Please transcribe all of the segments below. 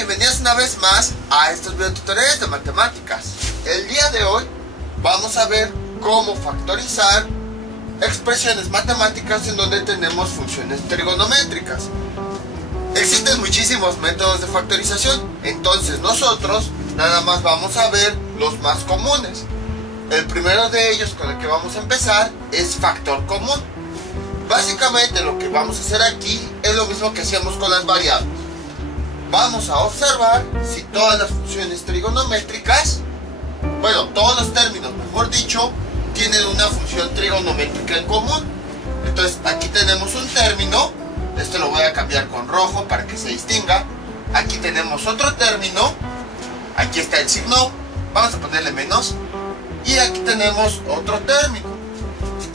bienvenidos una vez más a estos videotutoriales de matemáticas. El día de hoy vamos a ver cómo factorizar expresiones matemáticas en donde tenemos funciones trigonométricas. Existen muchísimos métodos de factorización, entonces nosotros nada más vamos a ver los más comunes. El primero de ellos con el que vamos a empezar es factor común. Básicamente lo que vamos a hacer aquí es lo mismo que hacíamos con las variables. Vamos a observar si todas las funciones trigonométricas, bueno, todos los términos, mejor dicho, tienen una función trigonométrica en común. Entonces aquí tenemos un término, este lo voy a cambiar con rojo para que se distinga. Aquí tenemos otro término, aquí está el signo, vamos a ponerle menos. Y aquí tenemos otro término.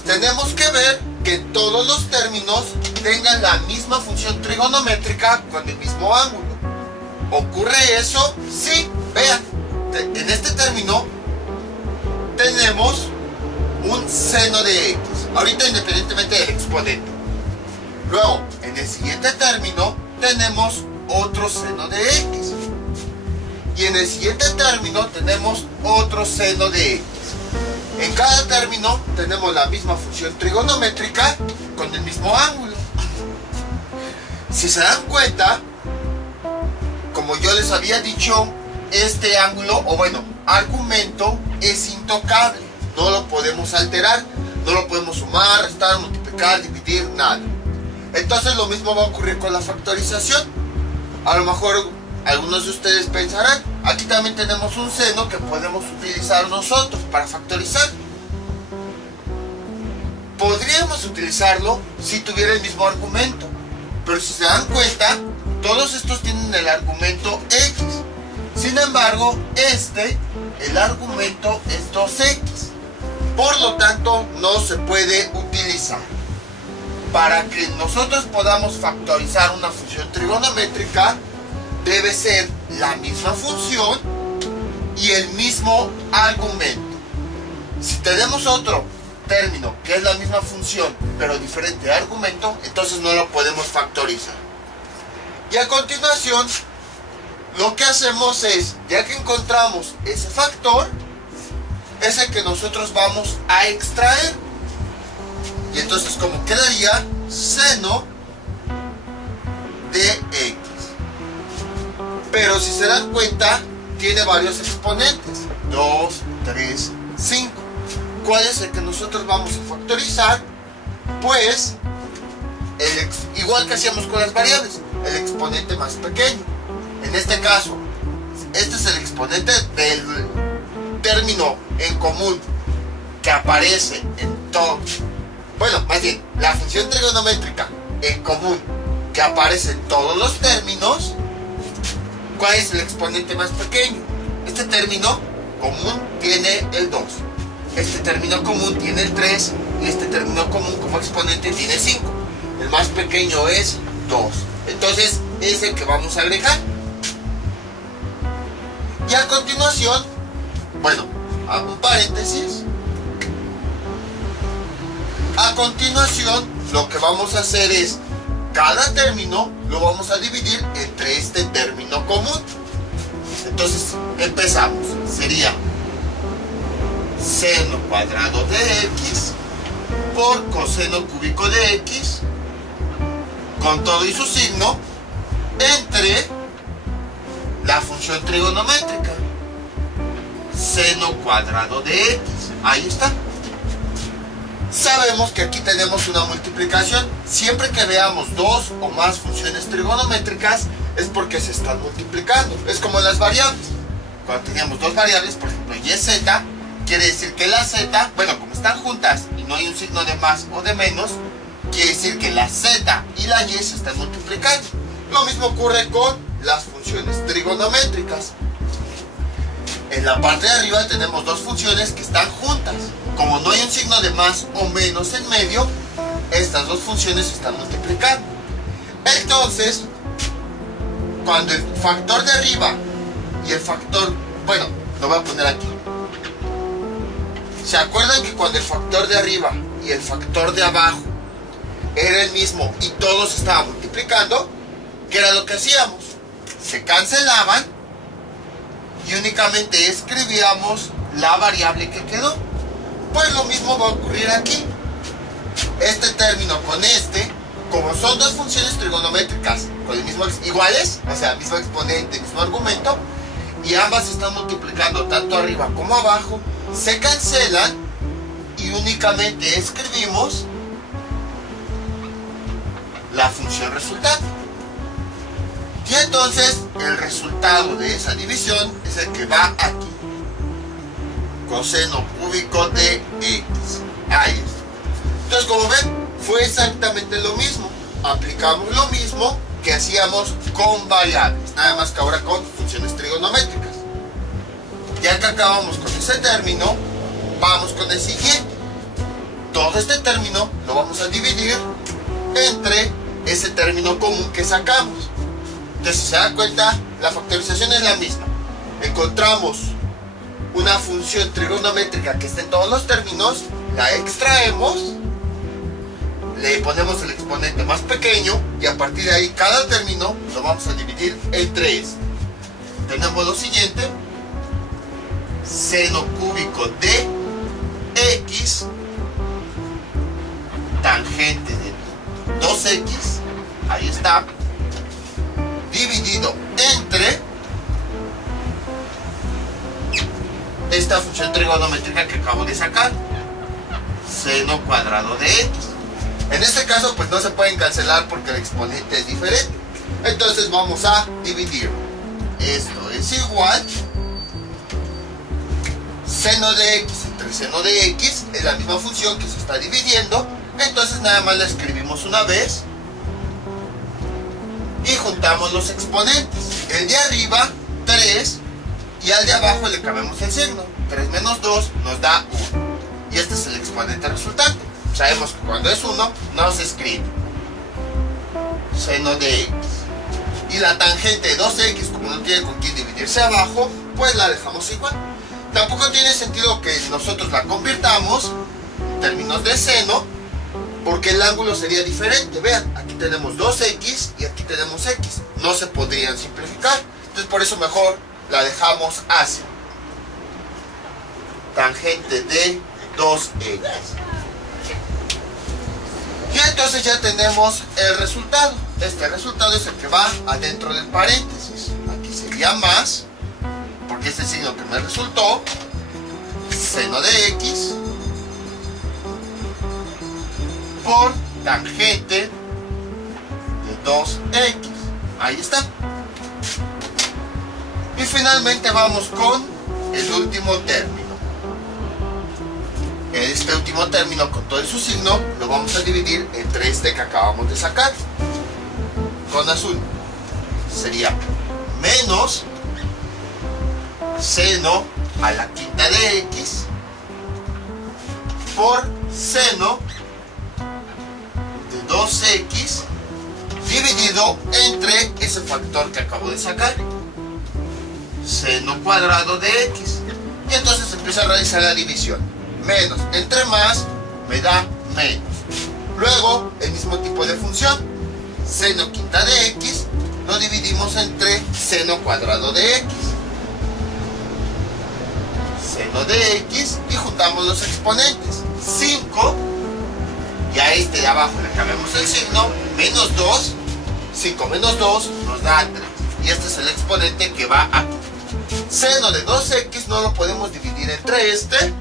Tenemos que ver que todos los términos tengan la misma función trigonométrica con el mismo ángulo. ¿Ocurre eso? Sí, vean, en este término tenemos un seno de x, ahorita independientemente del exponente. Luego, en el siguiente término tenemos otro seno de x. Y en el siguiente término tenemos otro seno de x. En cada término tenemos la misma función trigonométrica con el mismo ángulo. Si se dan cuenta, como yo les había dicho, este ángulo, o bueno, argumento, es intocable. No lo podemos alterar, no lo podemos sumar, restar, multiplicar, dividir, nada. Entonces lo mismo va a ocurrir con la factorización. A lo mejor algunos de ustedes pensarán, aquí también tenemos un seno que podemos utilizar nosotros para factorizar. Podríamos utilizarlo si tuviera el mismo argumento, pero si se dan cuenta, todos estos tienen el argumento x. Sin embargo, el argumento es 2x. Por lo tanto, no se puede utilizar. Para que nosotros podamos factorizar una función trigonométrica, debe ser la misma función y el mismo argumento. Si tenemos otro término que es la misma función pero diferente argumento, entonces no lo podemos factorizar. Y a continuación, lo que hacemos es, ya que encontramos ese factor, es el que nosotros vamos a extraer. Y entonces, como quedaría seno de x. Pero si se dan cuenta, tiene varios exponentes, 2, 3, 5. ¿Cuál es el que nosotros vamos a factorizar? Pues, igual que hacíamos con las variables, el exponente más pequeño. En este caso, este es el exponente del término en común que aparece en todo. Bueno, más bien, la función trigonométrica en común que aparece en todos los términos. ¿Cuál es el exponente más pequeño? Este término común tiene el 2. Este término común tiene el 3. Y este término común como exponente tiene 5. El más pequeño es 2. Entonces es el que vamos a agregar. Y a continuación, bueno, hago un paréntesis. A continuación, lo que vamos a hacer es, cada término lo vamos a dividir entre este término común. Entonces, empezamos. Sería seno cuadrado de x por coseno cúbico de x, con todo y su signo, entre la función trigonométrica, seno cuadrado de x. Ahí está. Sabemos que aquí tenemos una multiplicación. Siempre que veamos dos o más funciones trigonométricas es porque se están multiplicando. Es como las variables. Cuando teníamos dos variables, por ejemplo y z, quiere decir que la z, bueno, como están juntas y no hay un signo de más o de menos, quiere decir que la z y la y se están multiplicando. Lo mismo ocurre con las funciones trigonométricas. En la parte de arriba tenemos dos funciones que están juntas. Como no hay un signo de más o menos en medio, estas dos funciones se están multiplicando. Entonces, cuando el factor de arriba y el factor, bueno, lo voy a poner aquí. ¿Se acuerdan que cuando el factor de arriba y el factor de abajo era el mismo y todos estaban multiplicando? ¿Qué era lo que hacíamos? se cancelaban y únicamente escribíamos la variable que quedó. Pues lo mismo va a ocurrir aquí. Este término con este, como son dos funciones trigonométricas con el mismo iguales, o sea, mismo exponente, mismo argumento, y ambas están multiplicando tanto arriba como abajo, se cancelan y únicamente escribimos la función resultado. Y entonces el resultado de esa división es el que va aquí. Coseno cúbico de x. Ahí está. Entonces, como ven, fue exactamente lo mismo. Aplicamos lo mismo que hacíamos con variables, nada más que ahora con funciones trigonométricas. Ya que acabamos con ese término, vamos con el siguiente. Todo este término lo vamos a dividir entre ese término común que sacamos. Entonces, si se dan cuenta, la factorización es la misma. Encontramos una función trigonométrica que está en todos los términos, la extraemos, le ponemos el exponente más pequeño y a partir de ahí cada término lo vamos a dividir entre este. Tenemos lo siguiente: seno cúbico de x tangente de 2x, ahí está, dividido entre esta función trigonométrica que acabo de sacar, seno cuadrado de x. En este caso pues no se pueden cancelar porque el exponente es diferente. Entonces vamos a dividir. Esto es igual seno de x entre seno de x, es la misma función que se está dividiendo. Entonces nada más la escribimos una vez y juntamos los exponentes. El de arriba 3 y al de abajo le cambiamos el signo. 3 menos 2 nos da 1 y este es el exponente resultante. Sabemos que cuando es 1 no se escribe seno de x, y la tangente de 2x, como no tiene con quién dividirse abajo, pues la dejamos igual. Tampoco tiene sentido que nosotros la convirtamos en términos de seno, porque el ángulo sería diferente. Vean, aquí tenemos 2x y aquí tenemos x, no se podrían simplificar. Entonces por eso mejor la dejamos así, tangente de 2x. Y entonces ya tenemos el resultado. Este resultado es el que va adentro del paréntesis. Aquí sería más, porque este signo que me resultó, seno de x por tangente de 2x. Ahí está. Y finalmente vamos con el último término. Este último término, con todo su signo, lo vamos a dividir entre este que acabamos de sacar con azul. Sería menos seno a la quinta de x por seno de 2x dividido entre ese factor que acabo de sacar, seno cuadrado de x. Y entonces empieza a realizar la división. Menos entre más me da menos. Luego el mismo tipo de función, seno quinta de x, lo dividimos entre seno cuadrado de x, seno de x, y juntamos los exponentes. 5, y a este de abajo le cambiamos el signo, menos 2. 5 menos 2 nos da 3, y este es el exponente que va aquí. Seno de 2x no lo podemos dividir entre este,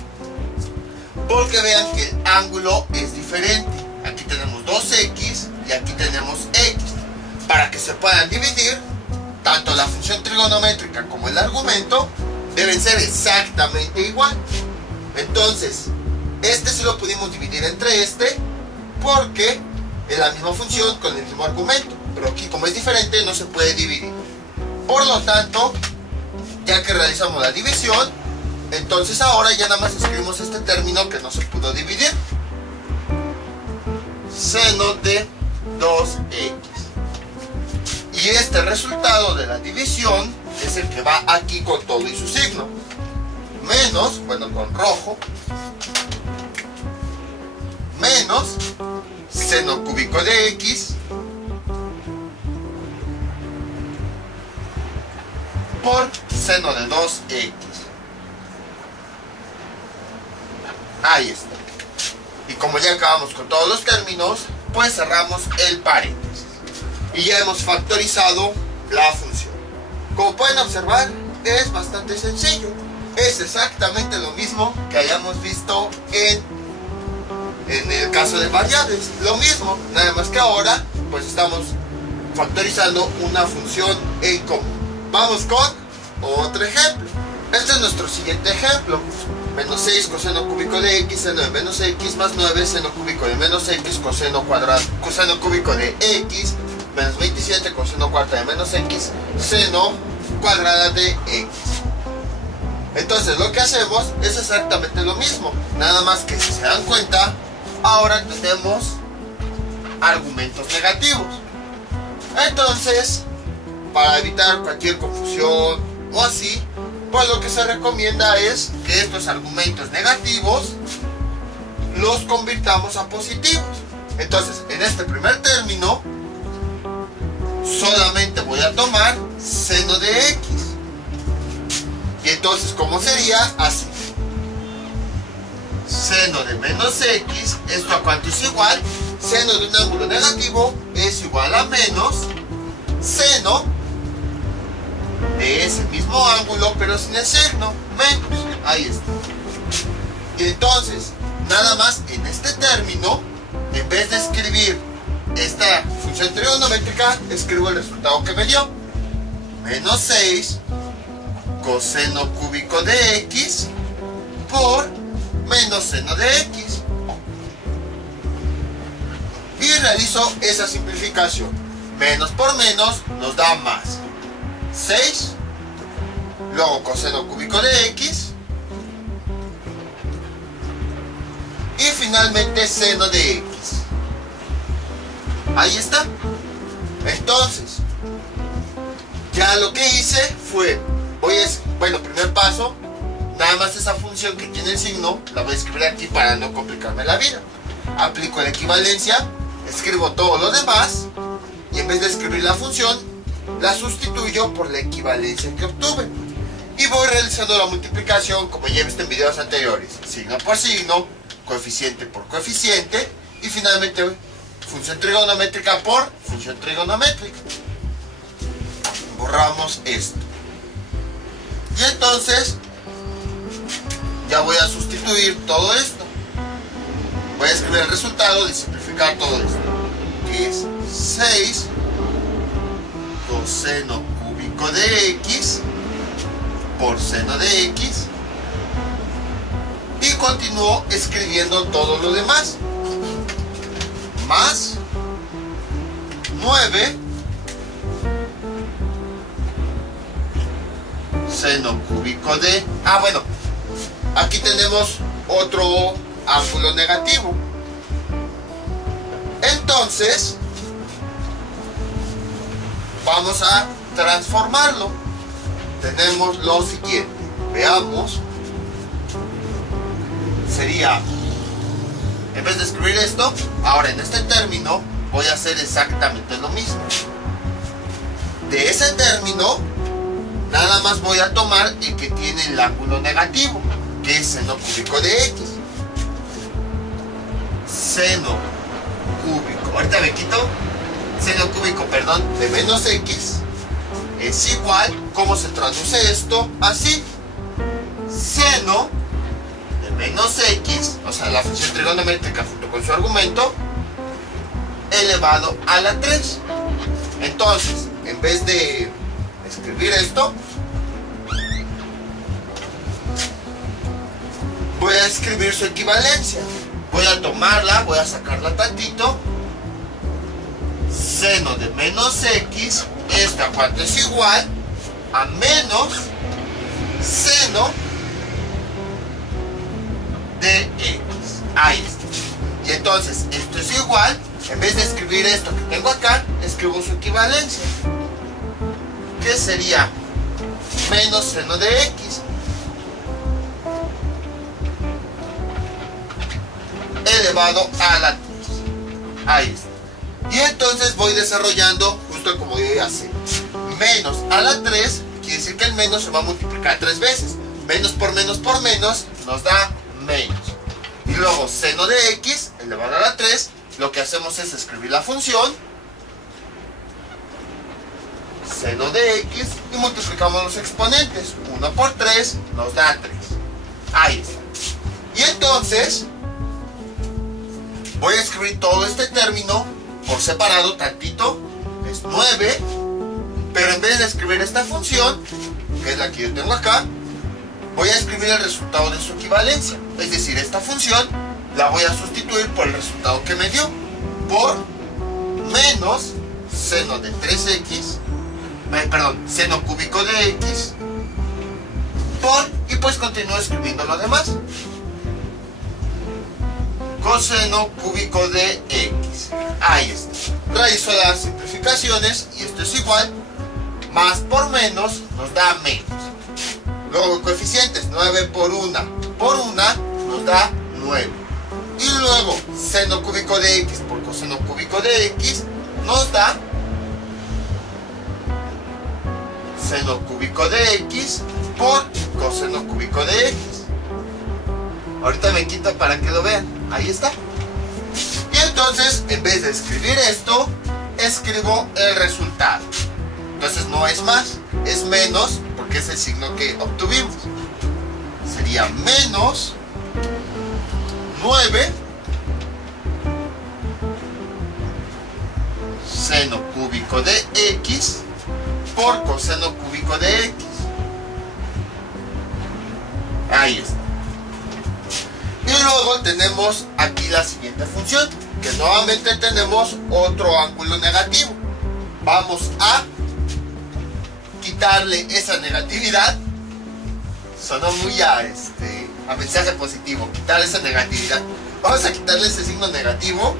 porque vean que el ángulo es diferente. Aquí tenemos 2x y aquí tenemos x. Para que se puedan dividir, tanto la función trigonométrica como el argumento deben ser exactamente igual. Entonces, este sí lo pudimos dividir entre este, porque es la misma función con el mismo argumento. Pero aquí, como es diferente, no se puede dividir. Por lo tanto, ya que realizamos la división, entonces ahora ya nada más escribimos este término que no se pudo dividir. Seno de 2x. Y este resultado de la división es el que va aquí con todo y su signo. Menos, bueno, con rojo, menos seno cúbico de x por seno de 2x. Ahí está. Y como ya acabamos con todos los términos, pues cerramos el paréntesis. Y ya hemos factorizado la función. Como pueden observar, es bastante sencillo. Es exactamente lo mismo que hayamos visto en el caso de variables. Lo mismo, nada más que ahora pues estamos factorizando una función en común. Vamos con otro ejemplo. Este es nuestro siguiente ejemplo. Menos 6 coseno cúbico de x, seno de menos x, más 9 seno cúbico de menos x, coseno cúbico de x, menos 27 coseno cuarta de menos x, seno cuadrada de x. Entonces lo que hacemos es exactamente lo mismo, nada más que si se dan cuenta, ahora tenemos argumentos negativos. Entonces, para evitar cualquier confusión o así, pues lo que se recomienda es que estos argumentos negativos los convirtamos a positivos. Entonces, en este primer término, solamente voy a tomar seno de x. Y entonces, ¿cómo sería? Así. Seno de menos x, ¿esto a cuánto es igual? Seno de un ángulo negativo es igual a menos seno de ese mismo ángulo, pero sin el signo, menos. Ahí está. Y entonces, nada más en este término, en vez de escribir esta función trigonométrica, escribo el resultado que me dio. Menos 6 coseno cúbico de x por menos seno de x. Y realizo esa simplificación. Menos por menos nos da más. 6, luego coseno cúbico de x, y finalmente seno de x. Ahí está. Entonces, ya lo que hice fue, primer paso, nada más esa función que tiene el signo, la voy a escribir aquí para no complicarme la vida. Aplico la equivalencia, escribo todo lo demás, y en vez de escribir la función, la sustituyo por la equivalencia que obtuve. Y voy realizando la multiplicación como ya he visto en videos anteriores. Signo por signo, coeficiente por coeficiente, y finalmente función trigonométrica por función trigonométrica. Borramos esto. Y entonces ya voy a sustituir todo esto. Voy a escribir el resultado de simplificar todo esto, que es 6 coseno cúbico de x por seno de x, y continúo escribiendo todo lo demás. Más 9 seno cúbico de... aquí tenemos otro ángulo negativo. Entonces vamos a transformarlo. Tenemos lo siguiente. Veamos. Sería, en vez de escribir esto, ahora en este término voy a hacer exactamente lo mismo. De ese término, nada más voy a tomar el que tiene el ángulo negativo, que es seno cúbico de x. Seno cúbico, ahorita me quito, seno cúbico, de menos x es igual, ¿cómo se traduce esto? Así. Seno de menos x, o sea, la función trigonométrica junto con su argumento, elevado a la 3. Entonces, en vez de escribir esto, voy a escribir su equivalencia. Voy a tomarla, voy a sacarla tantito. Seno de menos x, ¿esto a cuánto es igual? A menos seno de x. Ahí está. Y entonces, esto es igual, en vez de escribir esto que tengo acá, escribo su equivalencia, que sería menos seno de x elevado a la 3. Ahí está. Y entonces voy desarrollando justo como yo ya sé. Menos a la 3 quiere decir que el menos se va a multiplicar 3 veces. Menos por menos nos da menos. Y luego seno de x elevado a la 3, lo que hacemos es escribir la función seno de x y multiplicamos los exponentes. 1 por 3 nos da 3. Ahí está. Y entonces voy a escribir todo este término por separado tantito. Es 9. Pero en vez de escribir esta función, que es la que yo tengo acá, voy a escribir el resultado de su equivalencia. Es decir, esta función la voy a sustituir por el resultado que me dio. Por menos seno de 3x, seno cúbico de x, por, y pues continúo escribiendo lo demás. Coseno cúbico de x. Ahí está. Realizo las simplificaciones y esto es igual. Más por menos nos da menos. Luego coeficientes, 9 por 1 nos da 9. Y luego seno cúbico de x por coseno cúbico de x nos da seno cúbico de x por coseno cúbico de x. Ahorita me quito para que lo vean. Ahí está. Y entonces, en vez de escribir esto, escribo el resultado. Entonces no es más, es menos, porque es el signo que obtuvimos. Sería menos 9 seno cúbico de x por coseno cúbico de x. Ahí está. Y luego tenemos aquí la siguiente función, que nuevamente tenemos otro ángulo negativo. Vamos a quitarle esa negatividad. Sonó muy a mensaje positivo, quitarle esa negatividad. Vamos a quitarle ese signo negativo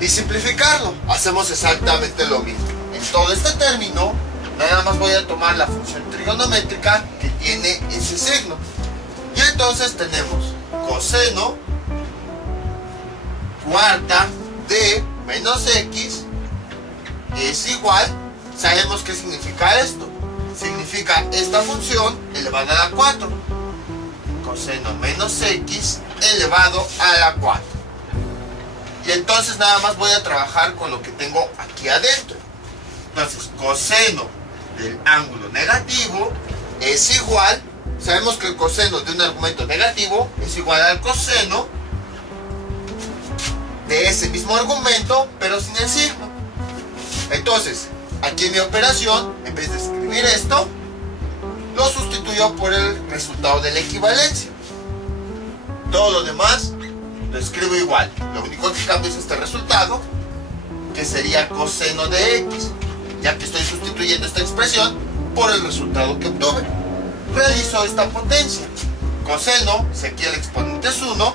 y simplificarlo. Hacemos exactamente lo mismo. En todo este término, nada más voy a tomar la función trigonométrica que tiene ese signo. Y entonces tenemos coseno cuarta de menos x es igual. Sabemos qué significa esto. Significa esta función elevada a la 4. Coseno menos x elevado a la 4. Y entonces nada más voy a trabajar con lo que tengo aquí adentro. Entonces coseno del ángulo negativo es igual. Sabemos que el coseno de un argumento negativo es igual al coseno de ese mismo argumento, pero sin el signo. Entonces, aquí en mi operación, en vez de escribir esto, lo sustituyo por el resultado de la equivalencia. Todo lo demás lo escribo igual. Lo único que cambia es este resultado, que sería coseno de x, ya que estoy sustituyendo esta expresión por el resultado que obtuve. Realizo esta potencia. Coseno, si aquí el exponente es 1,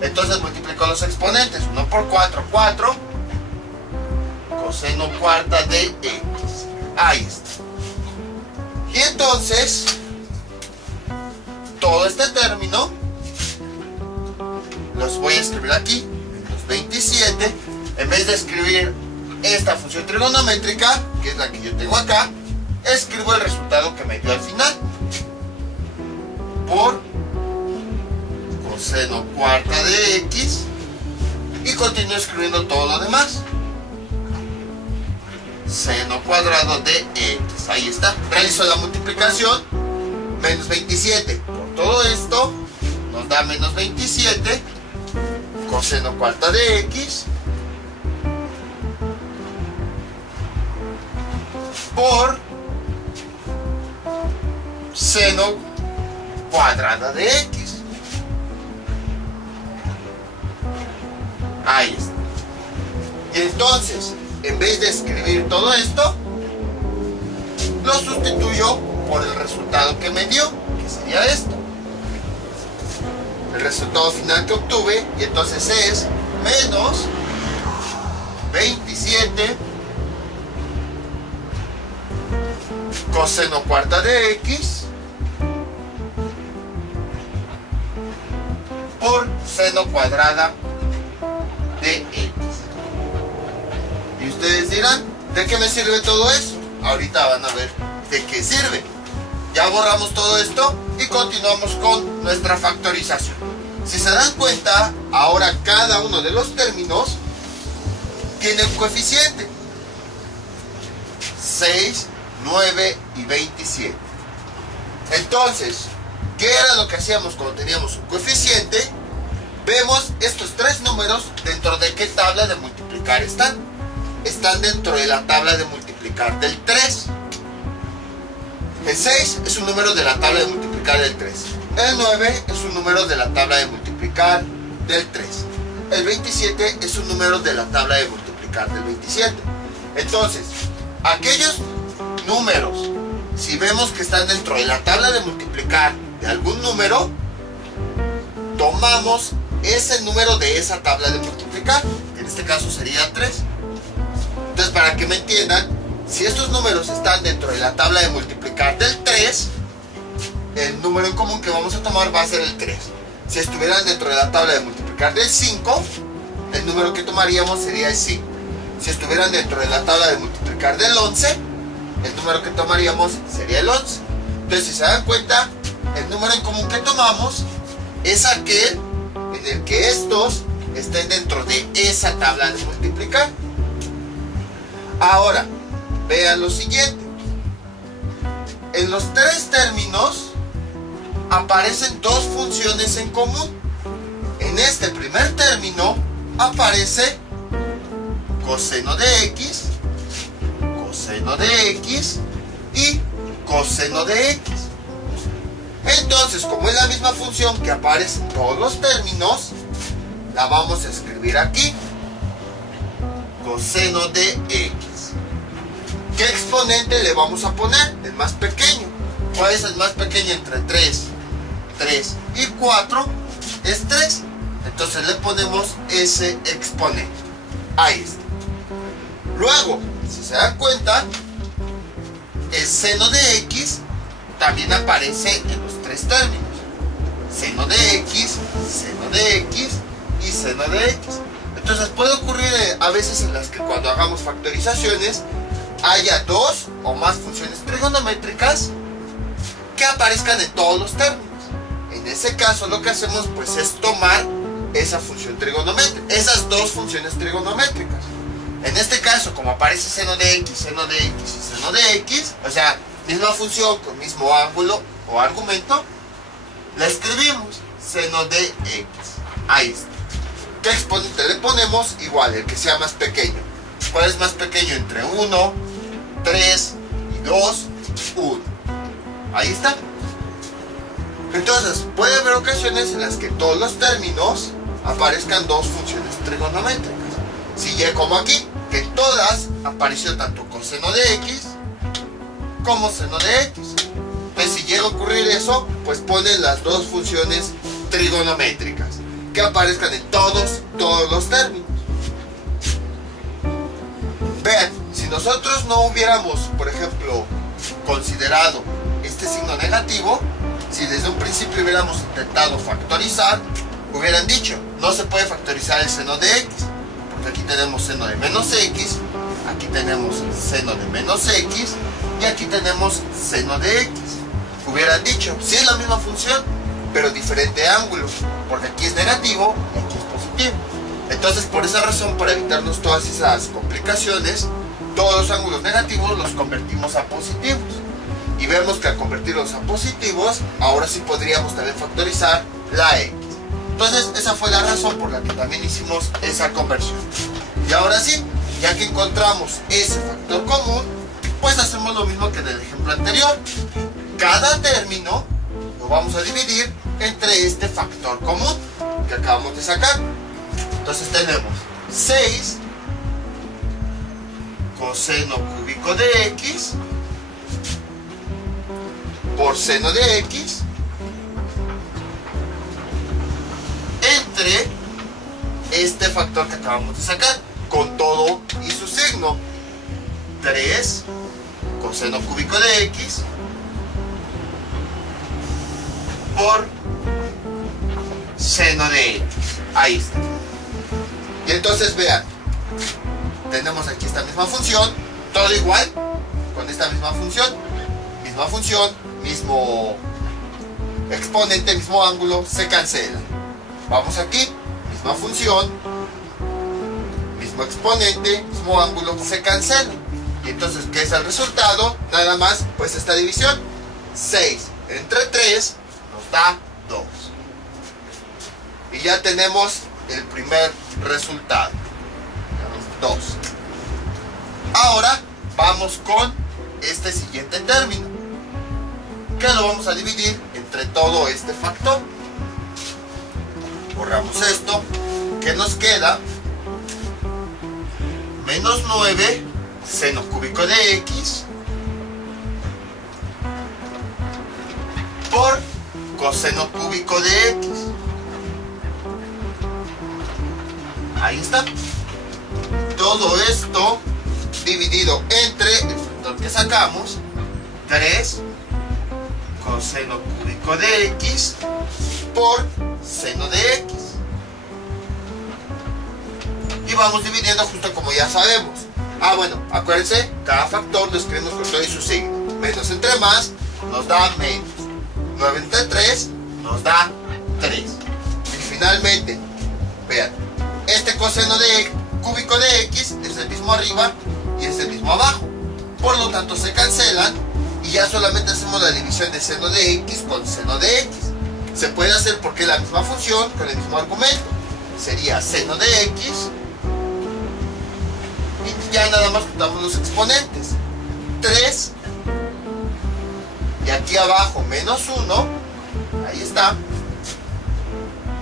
entonces multiplico los exponentes. 1 por 4, 4. Coseno cuarta de x. Ahí está. Y entonces, todo este término los voy a escribir aquí. Los 27. En vez de escribir esta función trigonométrica, que es la que yo tengo acá, escribo el resultado que me dio al final. Por coseno cuarta de x y continúo escribiendo todo lo demás. Seno cuadrado de x. Ahí está. Realizo la multiplicación. Menos 27 por todo esto nos da menos 27 coseno cuarta de x por seno cuadrada de x. Ahí está. Y entonces, en vez de escribir todo esto, lo sustituyo por el resultado que me dio, que sería esto. El resultado final que obtuve, y entonces es menos 27 coseno cuarta de x por seno cuadrada de x. Y ustedes dirán, ¿de qué me sirve todo eso? Ahorita van a ver ¿de qué sirve? Ya borramos todo esto y continuamos con nuestra factorización. Si se dan cuenta, ahora cada uno de los términos tiene un coeficiente. 6, 9 y 27. Entonces, ¿qué era lo que hacíamos cuando teníamos un coeficiente? Vemos estos tres números dentro de qué tabla de multiplicar están. Están dentro de la tabla de multiplicar del 3. El 6 es un número de la tabla de multiplicar del 3. El 9 es un número de la tabla de multiplicar del 3. El 27 es un número de la tabla de multiplicar del 27. Entonces, aquellos números, si vemos que están dentro de la tabla de multiplicar de algún número, tomamos ese número de esa tabla de multiplicar, que en este caso sería 3. Entonces, para que me entiendan, si estos números están dentro de la tabla de multiplicar del 3, el número en común que vamos a tomar va a ser el 3. Si estuvieran dentro de la tabla de multiplicar del 5, el número que tomaríamos sería el 5. Si estuvieran dentro de la tabla de multiplicar del 11, el número que tomaríamos sería el 11. Entonces, si se dan cuenta, el número en común que tomamos es aquel en el que estos estén dentro de esa tabla de multiplicar. Ahora, vean lo siguiente. En los tres términos aparecen dos funciones en común. En este primer término aparece coseno de x y coseno de x. Entonces, como es la misma función que aparece en todos los términos, la vamos a escribir aquí. Coseno de x. ¿Qué exponente le vamos a poner? El más pequeño. ¿Cuál es el más pequeño entre 3 y 4? Es 3. Entonces le ponemos ese exponente. Ahí está. Luego, si se dan cuenta, el seno de x también aparece en los tres términos. Seno de x y seno de x. Entonces puede ocurrir a veces en las que cuando hagamos factorizaciones haya dos o más funciones trigonométricas que aparezcan en todos los términos. En ese caso lo que hacemos pues es tomar esa función trigonométrica, esas dos funciones trigonométricas. En este caso, como aparece seno de x y seno de x, o sea, misma función con mismo ángulo o argumento, la escribimos seno de x. Ahí está. ¿Qué exponente le ponemos? Igual, el que sea más pequeño. ¿Cuál es más pequeño? Entre 1, 3 y 2, 1. Ahí está. Entonces, puede haber ocasiones en las que todos los términos aparezcan dos funciones trigonométricas. Si ya como aquí, que todas apareció tanto coseno de x como seno de x. Entonces, si llega a ocurrir eso, pues ponen las dos funciones trigonométricas que aparezcan en todos los términos. Vean, si nosotros no hubiéramos, por ejemplo, considerado este signo negativo, si desde un principio hubiéramos intentado factorizar, hubieran dicho, no se puede factorizar el seno de x, porque aquí tenemos seno de menos x, aquí tenemos seno de menos x, y aquí tenemos seno de x. Hubieran dicho, sí es la misma función, pero diferente ángulo, porque aquí es negativo y aquí es positivo. Entonces, por esa razón, para evitarnos todas esas complicaciones, todos los ángulos negativos los convertimos a positivos. Y vemos que al convertirlos a positivos, ahora sí podríamos también factorizar la x. Entonces, esa fue la razón por la que también hicimos esa conversión. Y ahora sí, ya que encontramos ese factor común, pues hacemos lo mismo que en el ejemplo anterior. Cada término lo vamos a dividir entre este factor común que acabamos de sacar. Entonces tenemos 6 coseno cúbico de x por seno de x entre este factor que acabamos de sacar con todo y su signo. 3 coseno cúbico de x por seno de x. Ahí está. Y entonces vean, tenemos aquí esta misma función, todo igual, con esta misma función. misma función, mismo exponente, mismo ángulo, se cancela. Vamos aquí, misma función, mismo exponente, mismo ángulo, se cancela. Y entonces, ¿qué es el resultado? Nada más, pues esta división. 6 entre 3 nos da 2. Y ya tenemos el primer resultado. 2. Ahora vamos con este siguiente término, que lo vamos a dividir entre todo este factor. Borramos esto. ¿Qué nos queda? Menos 9 seno cúbico de x por coseno cúbico de x. Ahí está. Todo esto dividido entre el factor que sacamos, 3 coseno cúbico de x por seno de x. Y vamos dividiendo justo como ya sabemos. Bueno, acuérdense, cada factor lo escribimos con todo y su signo. Menos entre más nos da menos. 9 entre 3 nos da 3. Y finalmente, vean, este coseno de cúbico de x es el mismo arriba y es el mismo abajo. Por lo tanto se cancelan y ya solamente hacemos la división de seno de x con seno de x. Se puede hacer porque es la misma función con el mismo argumento. Sería seno de x y ya nada más juntamos los exponentes. 3 y aquí abajo menos 1. Ahí está.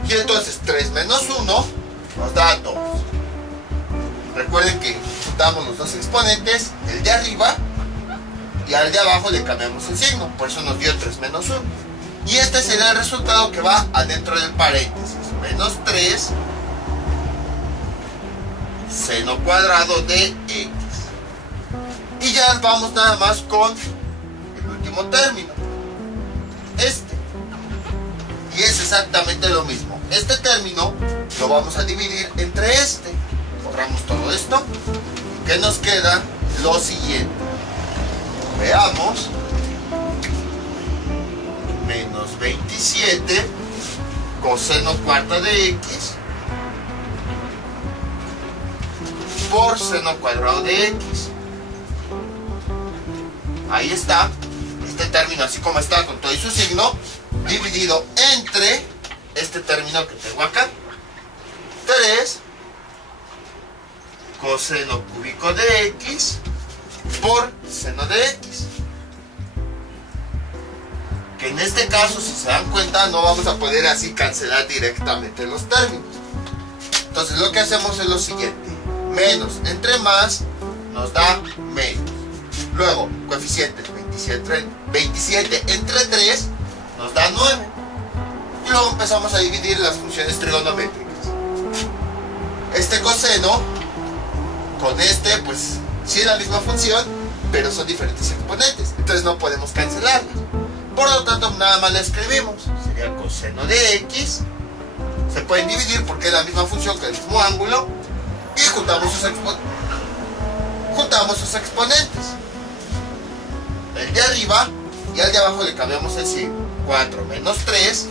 Y entonces 3 menos 1 nos da 2. Recuerden que juntamos los dos exponentes, el de arriba y al de abajo le cambiamos el signo. Por eso nos dio 3 menos 1. Y este será el resultado que va adentro del paréntesis. Menos 3 seno cuadrado de x. Y ya vamos nada más con el último término. Y es exactamente lo mismo. Este término lo vamos a dividir entre este. Borramos todo esto. ¿Y qué nos queda? Lo siguiente. Veamos. Menos 27 coseno cuarta de x por seno cuadrado de x. Ahí está. Este término, así como está, con todo y su signo, dividido entre este término que tengo acá. 3 coseno cúbico de x por seno de x. Que en este caso, si se dan cuenta, no vamos a poder así cancelar directamente los términos. Entonces lo que hacemos es lo siguiente. Menos entre más nos da menos. Luego, coeficientes 27 entre 3 nos da 9. Y luego empezamos a dividir las funciones trigonométricas. Este coseno con este, pues sí es la misma función, pero son diferentes exponentes. Entonces no podemos cancelarlas. Por lo tanto, nada más la escribimos. Sería coseno de x. Se pueden dividir porque es la misma función con el mismo ángulo. Y juntamos sus exponentes. El de arriba y al de abajo le cambiamos el signo. 4 menos 3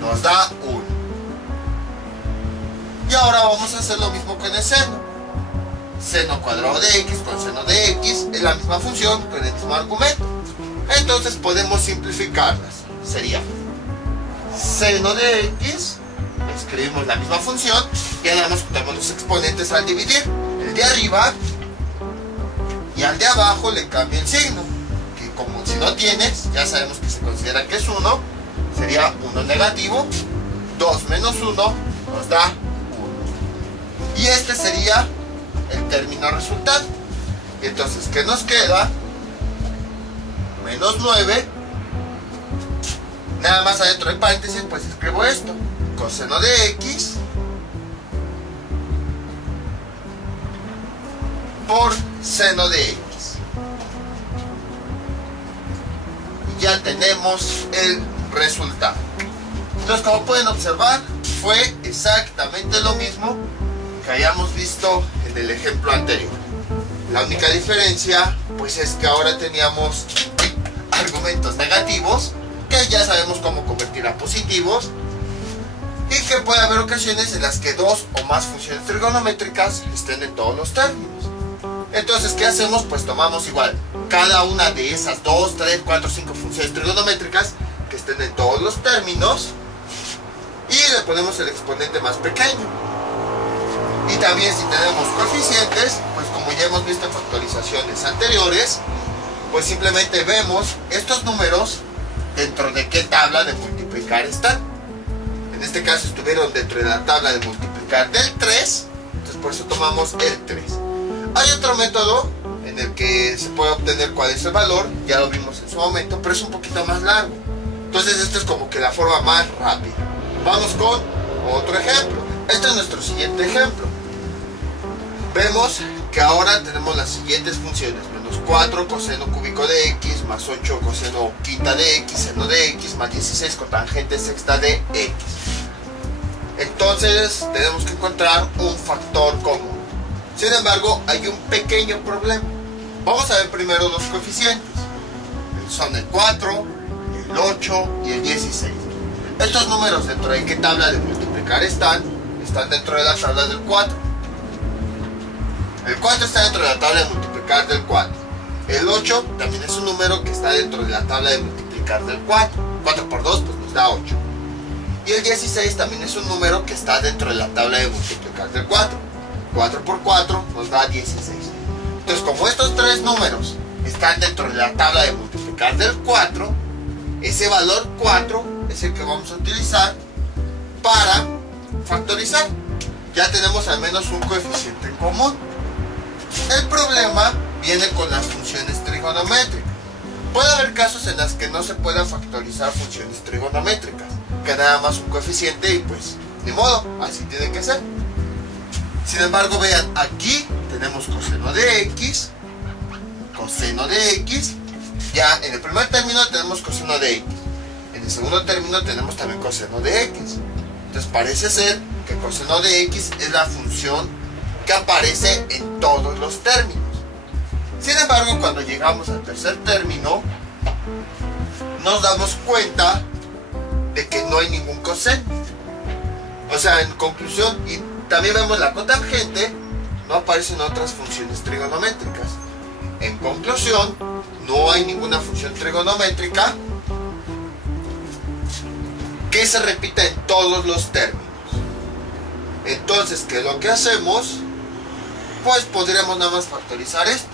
nos da 1. Y ahora vamos a hacer lo mismo con el seno. Seno cuadrado de x con seno de x es la misma función con el mismo argumento. Entonces podemos simplificarlas. Sería seno de x, escribimos la misma función y nada más juntamos los exponentes al dividir. El de arriba y al de abajo le cambio el signo, que como si no tienes, ya sabemos que se considera que es 1, sería 1 negativo. 2 menos 1 nos da 1. Y este sería el término resultante. Y entonces, ¿qué nos queda? Menos 9. Nada más adentro de paréntesis, pues escribo esto. Coseno de x por seno de x. Y ya tenemos el resultado. Entonces, como pueden observar, fue exactamente lo mismo que hayamos visto en el ejemplo anterior. La única diferencia pues es que ahora teníamos argumentos negativos que ya sabemos cómo convertir a positivos, y que puede haber ocasiones en las que dos o más funciones trigonométricas estén en todos los términos. Entonces, ¿qué hacemos? Pues tomamos igual cada una de esas 2, 3, 4, 5 funciones trigonométricas que estén en todos los términos y le ponemos el exponente más pequeño. Y también si tenemos coeficientes, pues como ya hemos visto en factorizaciones anteriores, pues simplemente vemos estos números dentro de qué tabla de multiplicar están. En este caso estuvieron dentro de la tabla de multiplicar del 3, entonces por eso tomamos el 3. Hay otro método en el que se puede obtener cuál es el valor, ya lo vimos en su momento, pero es un poquito más largo. Entonces esto es como que la forma más rápida. Vamos con otro ejemplo. Este es nuestro siguiente ejemplo. Vemos que ahora tenemos las siguientes funciones: menos 4 coseno cúbico de x, más 8 coseno quinta de x, seno de x, más 16 cotangente sexta de x. Entonces tenemos que encontrar un factor común. Sin embargo, hay un pequeño problema. Vamos a ver primero los coeficientes. Son el 4, el 8 y el 16. Estos números, dentro de qué tabla de multiplicar están dentro de la tabla del 4. El 4 está dentro de la tabla de multiplicar del 4. El 8 también es un número que está dentro de la tabla de multiplicar del 4. 4 por 2 pues nos da 8. Y el 16 también es un número que está dentro de la tabla de multiplicar del 4. 4 por 4 nos da 16. Entonces, como estos tres números están dentro de la tabla de multiplicar del 4, ese valor 4 es el que vamos a utilizar para factorizar. Ya tenemos al menos un coeficiente en común. El problema viene con las funciones trigonométricas. Puede haber casos en los que no se pueda factorizar funciones trigonométricas, que nada más un coeficiente y pues ni modo, así tiene que ser. Sin embargo, vean, aquí tenemos coseno de x, ya en el primer término tenemos coseno de x, en el segundo término tenemos también coseno de x. Entonces parece ser que coseno de x es la función que aparece en todos los términos. Sin embargo, cuando llegamos al tercer término, nos damos cuenta de que no hay ningún coseno. O sea, en conclusión, y también vemos la cotangente, no aparecen otras funciones trigonométricas. En conclusión, no hay ninguna función trigonométrica que se repita en todos los términos. Entonces, ¿qué es lo que hacemos? Pues podríamos nada más factorizar esto.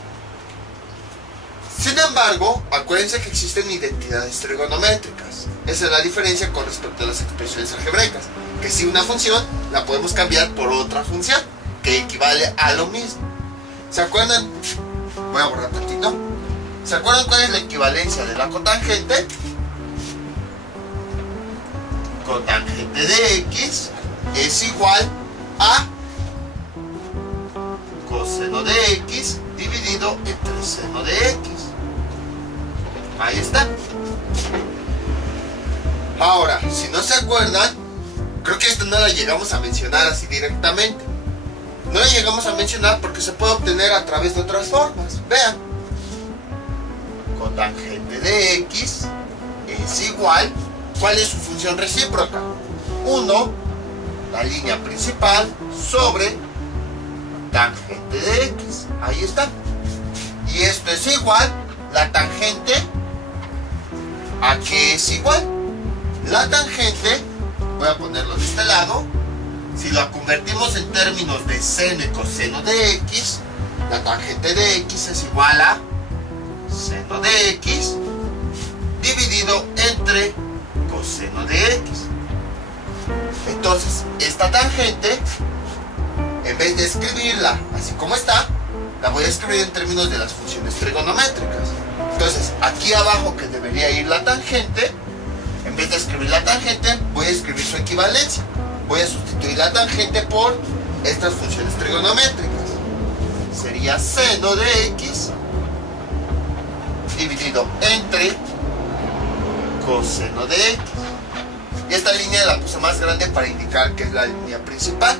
Sin embargo, acuérdense que existen identidades trigonométricas. Esa es la diferencia con respecto a las expresiones algebraicas, que si una función la podemos cambiar por otra función que equivale a lo mismo. ¿Se acuerdan? Voy a borrar tantito. ¿Se acuerdan cuál es la equivalencia de la cotangente? Cotangente de x es igual a coseno de x dividido entre seno de x. Ahí está. Ahora, si no se acuerdan, creo que esto no la llegamos a mencionar así directamente. No la llegamos a mencionar porque se puede obtener a través de otras formas. Vean. Cotangente de x es igual. ¿Cuál es su función recíproca? 1, la línea principal, sobre tangente de x. Ahí está. Y esto es igual, la tangente, ¿a qué es igual? La tangente, voy a ponerlo de este lado, si la convertimos en términos de seno y coseno de x, la tangente de x es igual a seno de x dividido entre coseno de x. Entonces, esta tangente, en vez de escribirla así como está, la voy a escribir en términos de las funciones trigonométricas. Entonces, aquí abajo que debería ir la tangente, en vez de escribir la tangente, voy a escribir su equivalencia. Voy a sustituir la tangente por estas funciones trigonométricas. Sería seno de x dividido entre coseno de x. Y esta línea la puse más grande para indicar que es la línea principal.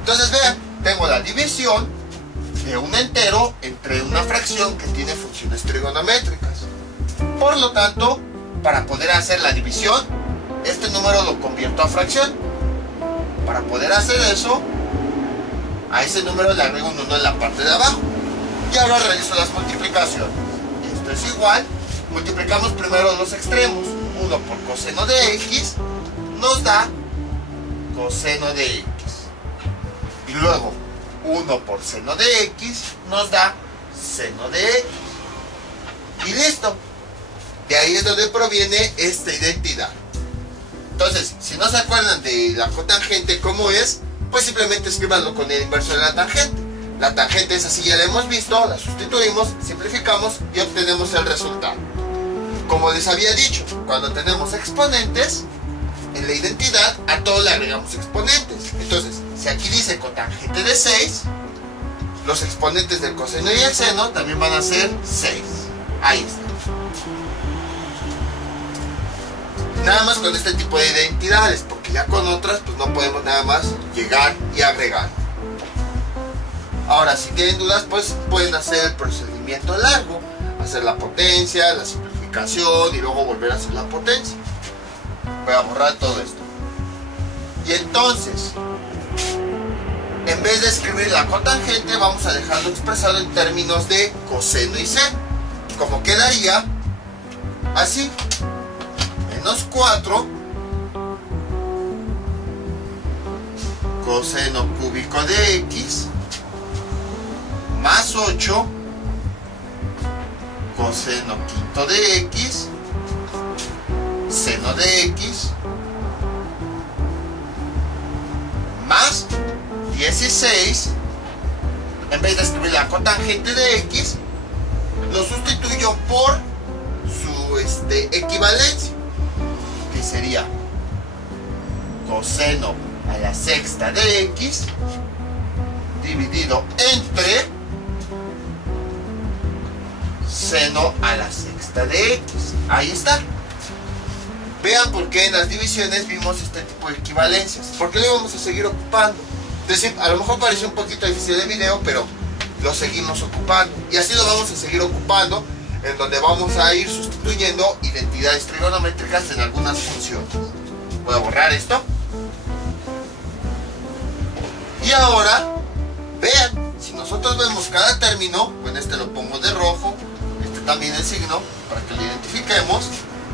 Entonces vean, tengo la división de un entero entre una fracción que tiene funciones trigonométricas. Por lo tanto, para poder hacer la división, este número lo convierto a fracción. Para poder hacer eso, a ese número le agrego un 1 en la parte de abajo. Y ahora realizo las multiplicaciones. Esto es igual. Multiplicamos primero los extremos. 1 por coseno de x nos da coseno de x. Y luego 1 por seno de x nos da seno de x. Y listo. De ahí es donde proviene esta identidad. Entonces, si no se acuerdan de la cotangente cómo es, pues simplemente escríbanlo con el inverso de la tangente. La tangente es así, ya la hemos visto, la sustituimos, simplificamos y obtenemos el resultado. Como les había dicho, cuando tenemos exponentes, en la identidad a todos le agregamos exponentes. Entonces, si aquí dice cotangente de 6, los exponentes del coseno y el seno también van a ser 6. Ahí está. Nada más con este tipo de identidades, porque ya con otras pues no podemos nada más llegar y agregar. Ahora, si tienen dudas, pues pueden hacer el procedimiento largo, hacer la potencia, la simplificación y luego volver a hacer la potencia. Voy a borrar todo esto. Y entonces, en vez de escribir la cotangente, vamos a dejarlo expresado en términos de coseno y seno. Como quedaría así: menos 4 coseno cúbico de x más 8 coseno quinto de x seno de x más 16. En vez de escribir la cotangente de x, lo sustituyo por su equivalencia, que sería coseno a la sexta de x dividido entre seno a la sexta de x. Ahí está. Vean por qué en las divisiones vimos este tipo de equivalencias, porque lo vamos a seguir ocupando. Es decir, a lo mejor parece un poquito difícil de video, pero lo seguimos ocupando, y así lo vamos a seguir ocupando, en donde vamos a ir sustituyendo identidades trigonométricas en algunas funciones. Voy a borrar esto. Y ahora, vean, si nosotros vemos cada término, bueno, este lo pongo de rojo, este también el signo, para que lo identifiquemos.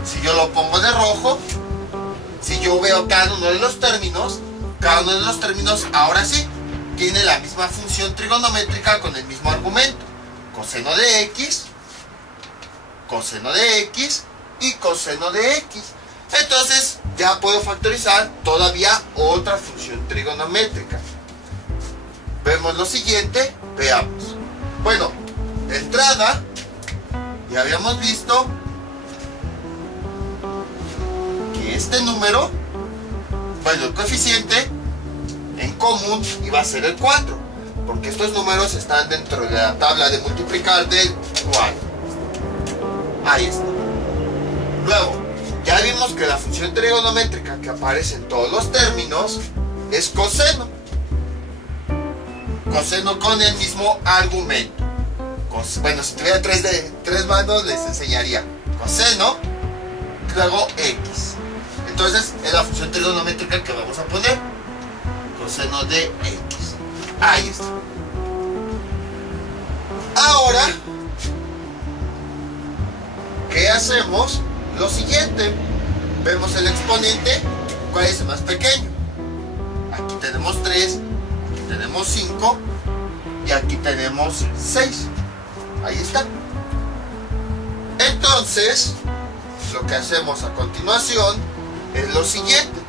Si yo lo pongo de rojo, si yo veo cada uno de los términos, ahora sí, tiene la misma función trigonométrica con el mismo argumento. Coseno de x y coseno de x. Entonces ya puedo factorizar todavía otra función trigonométrica. Vemos lo siguiente, veamos. Bueno, de entrada, ya habíamos visto que este número, bueno, el coeficiente en común iba a ser el 4, porque estos números están dentro de la tabla de multiplicar del 4. Ahí está. Luego, ya vimos que la función trigonométrica que aparece en todos los términos es coseno. Coseno con el mismo argumento. Bueno, si tuviera tres manos les enseñaría coseno, luego x. Entonces es la función trigonométrica que vamos a poner, coseno de x. Ahí está. Ahora, ¿qué hacemos? Lo siguiente, vemos el exponente, ¿cuál es el más pequeño? Aquí tenemos 3, aquí tenemos 5 y aquí tenemos 6. Ahí está. Entonces, lo que hacemos a continuación es lo siguiente.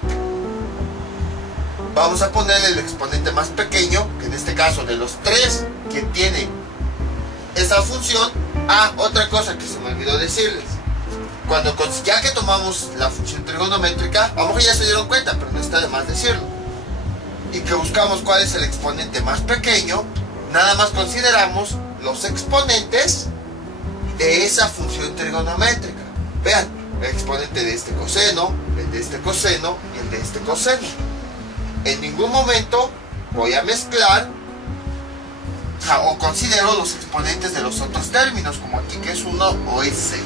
Vamos a poner el exponente más pequeño, que en este caso de los 3 que tiene esa función. Otra cosa que se me olvidó decirles. Ya que tomamos la función trigonométrica, a lo mejor ya se dieron cuenta, pero no está de más decirlo, y que buscamos cuál es el exponente más pequeño, nada más consideramos los exponentes de esa función trigonométrica. Vean, el exponente de este coseno, el de este coseno y el de este coseno. En ningún momento voy a mezclar o considero los exponentes de los otros términos, como aquí que es 1 o es 6.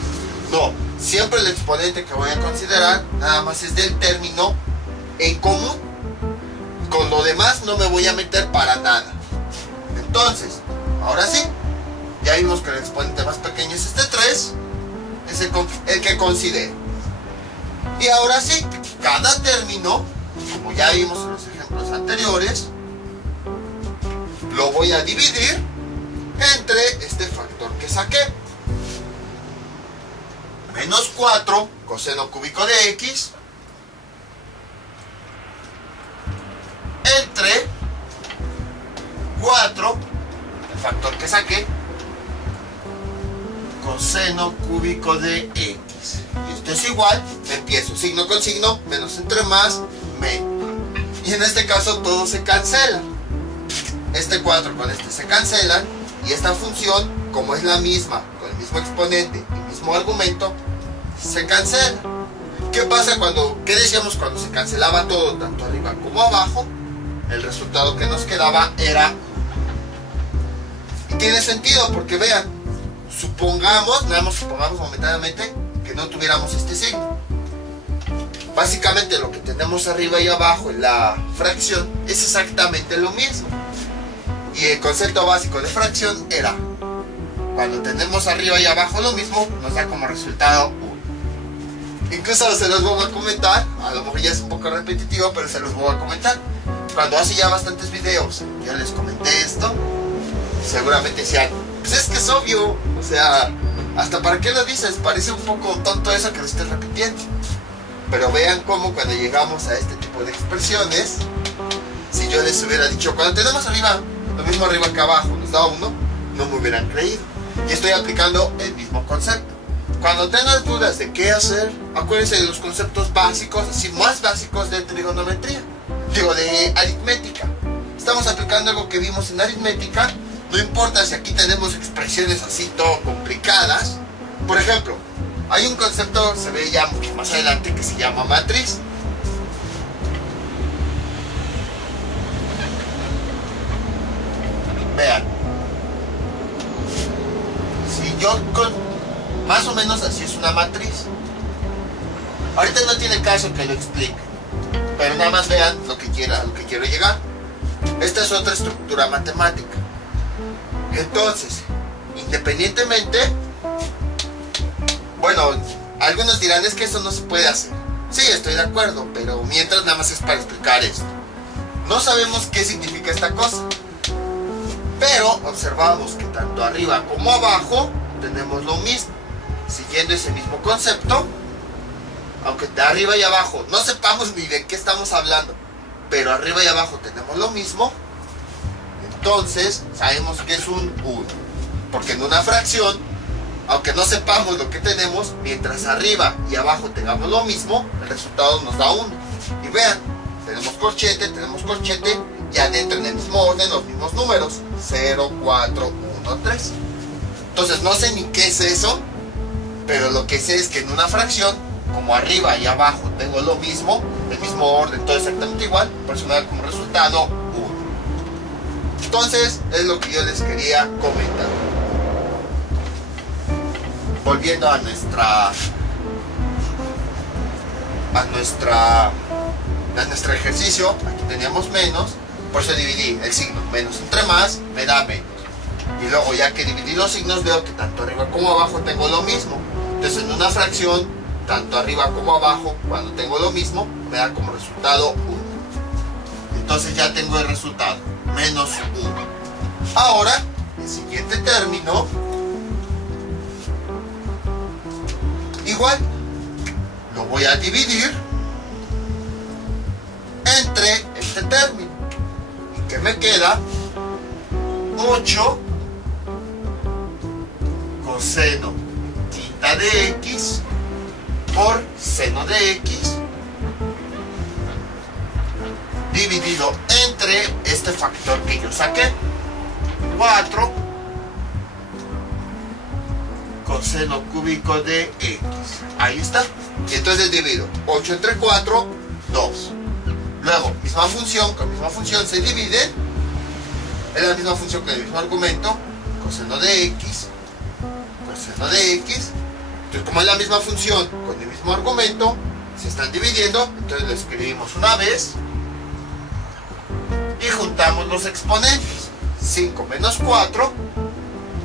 No, siempre el exponente que voy a considerar nada más es del término en común. Con lo demás no me voy a meter para nada. Entonces, ahora sí, ya vimos que el exponente más pequeño es este 3, es el que considero. Y ahora sí, cada término, como ya vimos en los ejemplos anteriores, lo voy a dividir entre este factor que saqué. Menos 4 coseno cúbico de x entre 4, el factor que saqué, coseno cúbico de x. Y esto es igual, empiezo signo con signo, menos entre más, menos. Y en este caso todo se cancela. Este 4 con este se cancelan. Y esta función, como es la misma, con el mismo exponente y el mismo argumento, se cancela. ¿Qué pasa cuando, qué decíamos cuando se cancelaba todo, tanto arriba como abajo? El resultado que nos quedaba era 1. Y tiene sentido porque vean, supongamos, nada más supongamos momentáneamente que no tuviéramos este signo. Básicamente lo que tenemos arriba y abajo en la fracción es exactamente lo mismo. Y el concepto básico de fracción era, cuando tenemos arriba y abajo lo mismo, nos da como resultado 1. Incluso se los voy a comentar, a lo mejor ya es un poco repetitivo, pero se los voy a comentar. Cuando hace ya bastantes videos yo les comenté esto, seguramente decían, pues es que es obvio, o sea, hasta para qué lo dices, parece un poco tonto eso que lo estés repitiendo. Pero vean cómo cuando llegamos a este tipo de expresiones, si yo les hubiera dicho, cuando tenemos arriba, lo mismo arriba que abajo, nos da 1, no me hubieran creído. Y estoy aplicando el mismo concepto. Cuando tengas dudas de qué hacer, acuérdense de los conceptos básicos, así más básicos de trigonometría, digo, de aritmética. Estamos aplicando algo que vimos en aritmética. No importa si aquí tenemos expresiones así todo complicadas. Por ejemplo, hay un concepto, se ve ya mucho más adelante, que se llama matriz. Vean, si yo más o menos así es una matriz. Ahorita no tiene caso que lo explique, pero nada más vean lo que quiero llegar. Esta es otra estructura matemática. Entonces, independientemente, bueno, algunos dirán, es que eso no se puede hacer. Sí, estoy de acuerdo, pero mientras nada más es para explicar esto. No sabemos qué significa esta cosa, pero observamos que tanto arriba como abajo tenemos lo mismo. Siguiendo ese mismo concepto, aunque de arriba y abajo no sepamos ni de qué estamos hablando, pero arriba y abajo tenemos lo mismo, entonces sabemos que es un 1. Porque en una fracción, aunque no sepamos lo que tenemos, mientras arriba y abajo tengamos lo mismo, el resultado nos da 1. Y vean, tenemos corchete, y adentro en el mismo orden los mismos números, 0, 4, 1, 3. Entonces no sé ni qué es eso, pero lo que sé es que en una fracción, como arriba y abajo tengo lo mismo, el mismo orden, todo exactamente igual, por eso me da como resultado 1. Entonces es lo que yo les quería comentar. Volviendo a nuestro ejercicio, aquí teníamos menos, por eso dividí el signo, menos entre más me da menos. Y luego ya que dividí los signos veo que tanto arriba como abajo tengo lo mismo. Entonces en una fracción, tanto arriba como abajo, cuando tengo lo mismo, me da como resultado 1. Entonces ya tengo el resultado, menos 1. Ahora, el siguiente término, igual, lo voy a dividir entre este término. ¿Y qué me queda? 8 coseno theta de x por seno de x dividido entre este factor que yo saqué, 4 coseno cúbico de x. Ahí está. Y entonces divido 8 entre 4, 2. Luego, misma función con misma función se divide. Es la misma función con el mismo argumento, coseno de x, coseno de x. Entonces, como es la misma función con el mismo argumento, se están dividiendo, entonces lo escribimos una vez y juntamos los exponentes. 5 menos 4,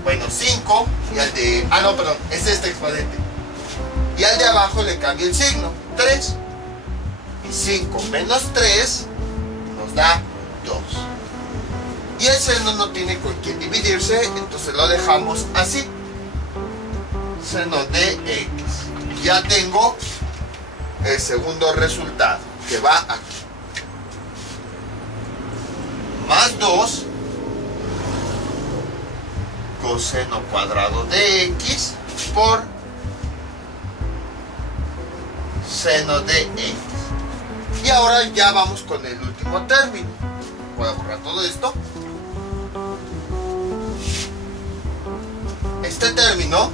bueno, 5, y al de... ah, no, perdón, es este exponente. Y al de abajo le cambio el signo, 3. Y 5 menos 3 nos da 2. Y el seno no tiene con quién dividirse, entonces lo dejamos así. Seno de x. Ya tengo el segundo resultado, que va aquí. Más 2 coseno cuadrado de x por seno de x. Y ahora ya vamos con el último término. Voy a borrar todo esto. Este término,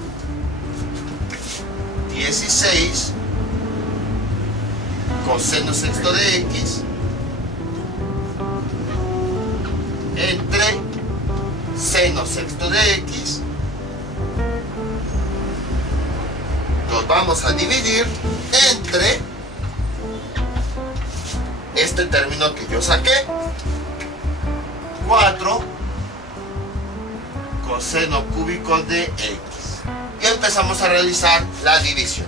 16 coseno sexto de x entre seno sexto de x, los vamos a dividir entre este término que yo saqué, 4 coseno cúbico de x. Y empezamos a realizar la división.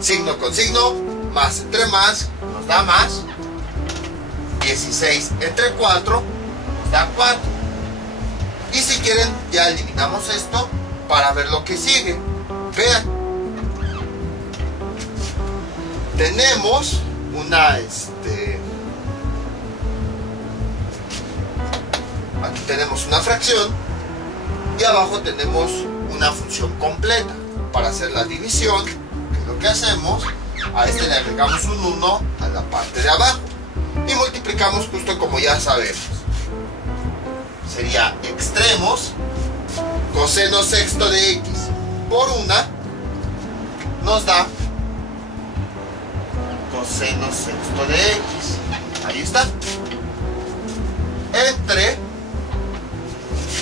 Signo con signo, más entre más, nos da más. 16 entre 4 nos da 4. Y si quieren, ya eliminamos esto para ver lo que sigue. Vean. Tenemos una, aquí tenemos una fracción y abajo tenemos una función completa. Para hacer la división, que es lo que hacemos, a este le agregamos un 1 a la parte de abajo y multiplicamos justo como ya sabemos. Sería extremos coseno sexto de x por 1 nos da coseno sexto de x. Ahí está. Entre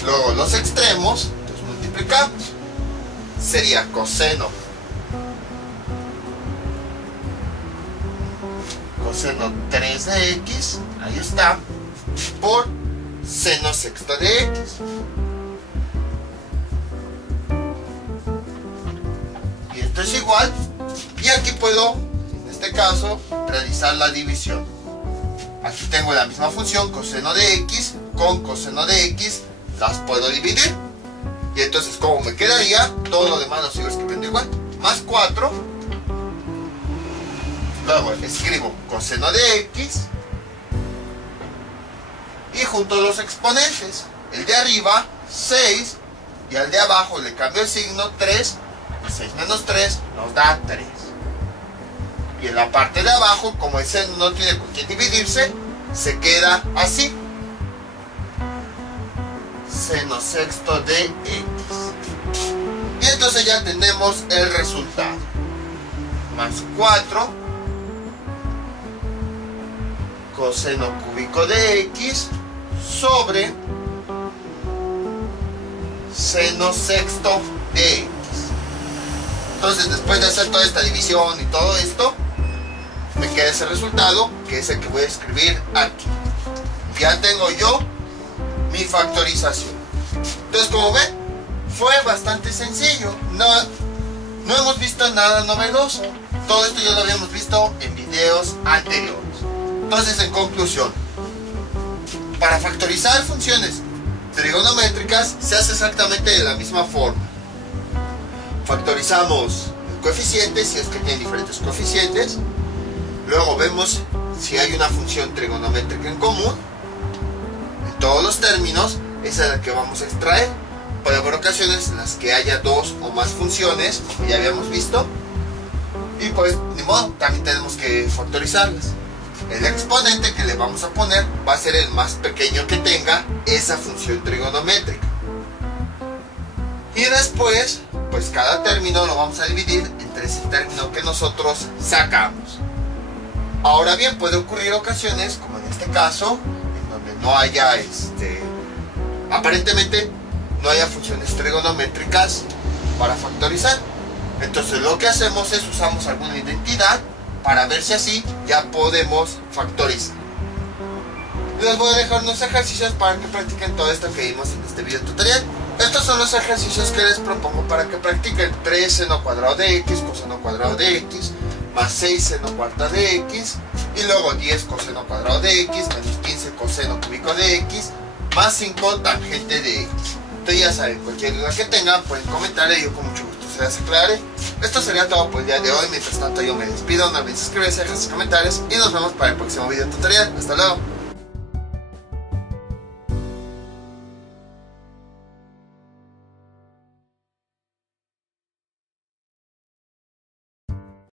luego los extremos los multiplicamos. Sería coseno 3 de x, ahí está, por seno sexto de x. Y esto es igual. Y aquí puedo, en este caso, realizar la división. Aquí tengo la misma función, coseno de x con coseno de x, las puedo dividir. Y entonces, ¿cómo me quedaría? Todo lo demás lo sigo escribiendo igual. Más 4. Luego escribo coseno de x. Y junto los exponentes. El de arriba, 6. Y al de abajo le cambio el signo, 3. Y 6 menos 3 nos da 3. Y en la parte de abajo, como el seno no tiene con quién dividirse, se queda así. Seno sexto de x. Y entonces ya tenemos el resultado. Más 4 coseno cúbico de x sobre seno sexto de x. Entonces, después de hacer toda esta división y todo esto, me queda ese resultado, que es el que voy a escribir aquí. Ya tengo yo mi factorización. Entonces, como ven, fue bastante sencillo. No hemos visto nada novedoso. Todo esto ya lo habíamos visto en videos anteriores. Entonces, en conclusión, para factorizar funciones trigonométricas se hace exactamente de la misma forma. Factorizamos el coeficiente, si es que tiene diferentes coeficientes. Luego vemos si hay una función trigonométrica en común. En todos los términos, esa es la que vamos a extraer. Puede haber ocasiones en las que haya dos o más funciones, como ya habíamos visto. Y pues, ni modo, también tenemos que factorizarlas. El exponente que le vamos a poner va a ser el más pequeño que tenga esa función trigonométrica. Y después, pues cada término lo vamos a dividir entre ese término que nosotros sacamos. Ahora bien, puede ocurrir ocasiones, como en este caso, en donde no haya aparentemente no haya funciones trigonométricas para factorizar. Entonces lo que hacemos es usamos alguna identidad para ver si así ya podemos factorizar. Les voy a dejar unos ejercicios para que practiquen todo esto que vimos en este video tutorial. Estos son los ejercicios que les propongo para que practiquen. 3 seno cuadrado de x, coseno cuadrado de x, más 6 seno cuarta de x, y luego 10 coseno cuadrado de x, menos 15 coseno cúbico de x, más 5 tangente de x. Ustedes ya saben, cualquier duda que tengan pueden comentar y yo con mucho gusto se las aclararé. Esto sería todo por el día de hoy. Mientras tanto yo me despido, no olviden suscribirse, dejar sus comentarios y nos vemos para el próximo video tutorial. Hasta luego.